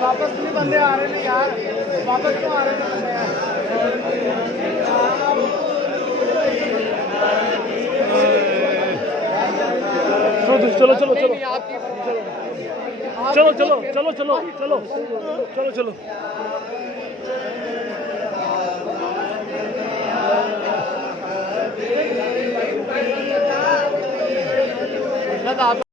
वापस नहीं बंदे आ रहे हैं यार, वापस क्यों आ रहे हैं बंदे? चलो चलो चलो चलो चलो चलो चलो चलो चलो चलो चलो।